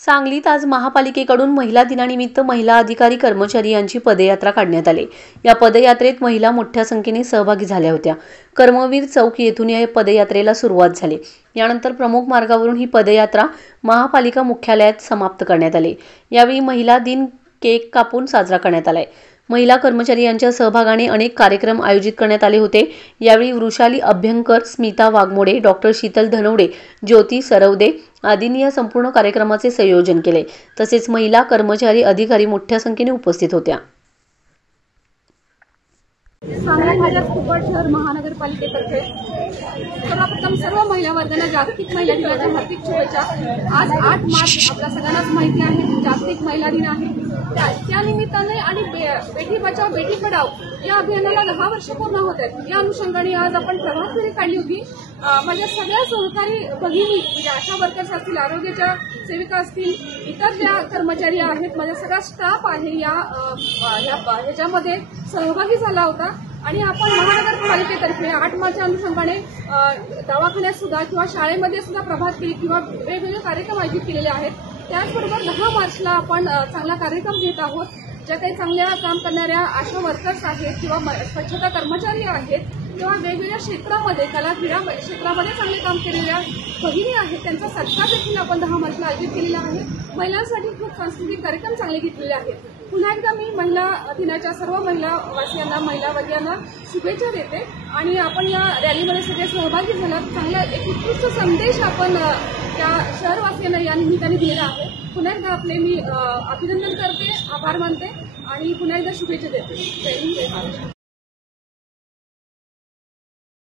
सांगलीत आज महापालिकेकडून महिला दिनानिमित्त महिला अधिकारी कर्मचारी यांची पदयात्रा काढण्यात आली। या पदयात्रेत महिला मोठ्या संख्येने सहभागी झाल्या होत्या। कर्मवीर चौक येथून या पदयात्रेला सुरुवात झाली। यानंतर प्रमुख मार्गावरून ही पदयात्रा महापालिका मुख्यालयात समाप्त करण्यात आली। यावेळी महिला दिन केक कापून साजरा करण्यात आलाय। महिला कर्मचारी यांच्या सहभागाने अनेक कार्यक्रम आयोजित करण्यात आले होते। यावेळी वृषाली अभ्यंकर, स्मिता वाघमोडे, डॉक्टर शीतल धनवडे, ज्योती सरवदे आदींनी या संपूर्ण कार्यक्रमाचे संयोजन केले। तसेच महिला कर्मचारी अधिकारी मोठ्या संख्येने उपस्थित होत्या। सांगली कुपवाड शहर महानगरपालिकेतर्फे सर्वप्रथम सर्व महिला वर्गांना जागतिक महिला दिनाच्या हार्दिक शुभेच्छा। आज 8 मार्च आपल्या सगळ्यांनाच माहिती आहे जागतिक महिला दिन आहे। त्या निमित्ताने आणि बेटी बचाओ बेटी पढाओ या अभियानाला 10 वर्ष पूर्ण होत आहेत। या अनुषंगाने आज आपण प्रभात फेरी काढली होती। माझ्या सगळ्या सहकारी भगिनी म्हणजे आशा वर्कर्स असतील, आरोग्याच्या सेविका असतील, इतर ज्या कर्मचारी आहेत, माझा सगळा स्टाफ आहे ह्याच्यामध्ये सहभागी झाला होता। आणि आपण महानगरपालिकेतर्फे 8 मार्चच्या अनुषंगाने दवाखान्यात सुद्धा किंवा शाळेमध्ये सुद्धा प्रभात फेरी किंवा वेगवेगळे कार्यक्रम आयोजित केलेले आहेत। त्याचबरोबर 10 मार्चला आपण चांगला कार्यक्रम घेत आहोत। ज्या काही चांगल्या काम करणाऱ्या आशा वर्कर्स आहेत किंवा स्वच्छता कर्मचारी आहेत किंवा वेगवेगळ्या क्षेत्रामध्ये कला क्रीडा क्षेत्रामध्ये चांगले काम केलेल्या भगिनी आहेत, त्यांचा सत्कार देखील आपण 10 मार्चला आयोजित केलेला आहे। महिलांसाठी खूप सांस्कृतिक कार्यक्रम चांगले घेतलेले आहेत। पुन्हा एकदा मी महिला दिनाच्या सर्व महिला वासियांना, महिला वर्गांना शुभेच्छा देते आणि आपण या रॅलीमध्ये सगळे सहभागी झालात। चांगला एक उत्कृष्ट संदेश आपण त्या शहरवासियांना या निमित्ताने दिलेला आहे। पुन्हा एकदा आपले मी अभिनंदन करते, आभार मानते आणि पुन्हा एकदा शुभेच्छा देते। जय हिंद, जय महाराष्ट्र।